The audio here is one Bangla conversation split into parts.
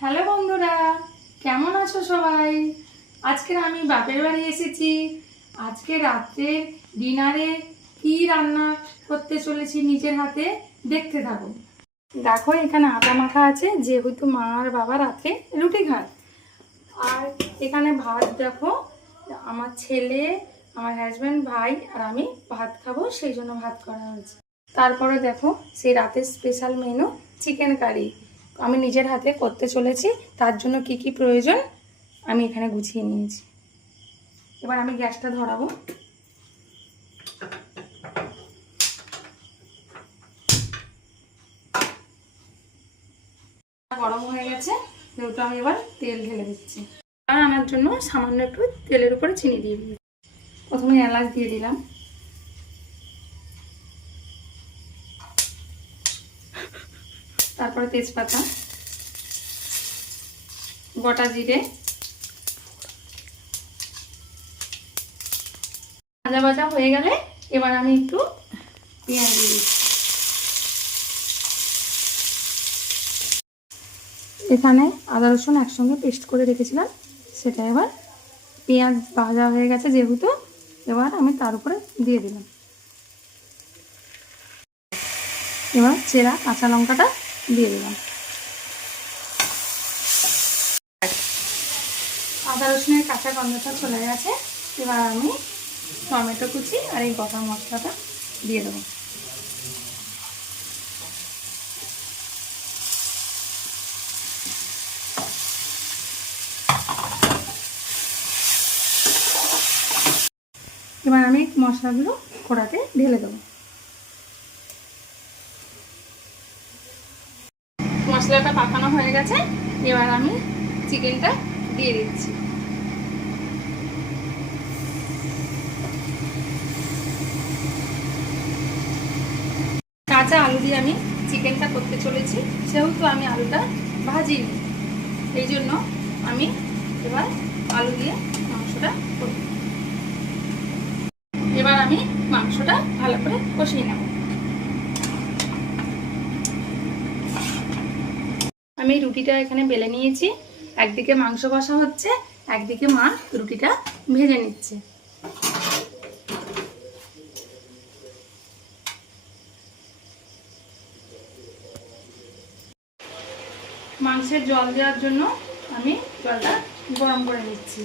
হ্যালো বন্ধুরা, কেমন আছো সবাই? আজকে আমি বাপের বাড়ি এসেছি। আজকে রাত্রে ডিনারে কি রান্না করতে চলেছি নিজের হাতে, দেখতে থাকো। দেখো এখানে আটা মাখা আছে, যেহেতু মা আর বাবা রাতে রুটি খায়। আর এখানে ভাত দেখো, আমার ছেলে, আমার হাজব্যান্ড, ভাই আর আমি ভাত খাবো, সেই জন্য ভাত করা হয়েছে। তারপরে দেখো সেই রাতের স্পেশাল মেনু চিকেন কারি আমি নিজের হাতে করতে চলেছি। তার জন্য কি কি প্রয়োজন আমি এখানে গুছিয়ে নিয়েছি। এবার আমি গ্যাসটা ধরাবো। গরম হয়ে গেছে, যেহেতু আমি এবার তেল ঢেলে দিচ্ছি। আর আনার জন্য সামান্য একটু তেলের উপরে চিনি দিয়ে দিই। প্রথমে এলাচ দিয়ে দিলাম, তারপরে তেজপাতা, গোটা জিরে, ভাজা ভাজা হয়ে গেলে এবার আমি একটু পেঁয়াজ দিয়ে দিচ্ছি। এখানে আদা রসুন একসঙ্গে পেস্ট করে রেখেছিলাম, সেটা এবার পেঁয়াজ ভাজা হয়ে গেছে যেহেতু, এবার আমি তার উপরে দিয়ে দিলাম। এবার চেরা কাঁচা লঙ্কাটা দিয়ে দিলাম। আদা রসুনের কাঁচা গন্ধটা চলে গেছে, এবার আমি টমেটো কুচি আর এই গোটা মশলাটা দিয়ে দেবো। এবার আমি মশলাগুলো কড়াতে ঢেলে দেবো। মশলাটা পাকানো হয়ে গেছে, এবার আমি চিকেনটা দিয়ে দিচ্ছি। কাঁচা আলু দিয়ে আমি চিকেনটা করতে চলেছি, সেহেতু আমি আলুটা ভাজিনি, এই জন্য আমি এবার আলু দিয়ে মাংসটা করব। এবার আমি মাংসটা ভালো করে কষিয়ে নেব। আমি রুটিটা এখানে বেলে নিয়েছি, একদিকে মাংস কষা হচ্ছে, একদিকে মা রুটিটা ভেজে নিচ্ছে। মাংসের জল দেওয়ার জন্য আমি জলটা গরম করে নিচ্ছি।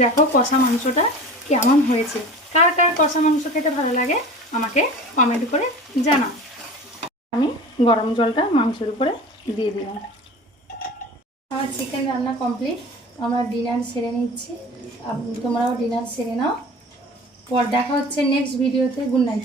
দেখো কষা মাংসটা কেমন হয়েছে। কার কার কষা মাংস খেতে ভালো লাগে আমাকে কমেন্ট করে জানাও। আমি গরম জলটা মাংসের উপরে দিয়ে দিলাম। আমার চিকেন রান্না কমপ্লিট, আমরা ডিনার সেরে নিচ্ছি। তোমরাও ডিনার সেরে নাও। পর দেখা হচ্ছে নেক্সট ভিডিওতে। Good night.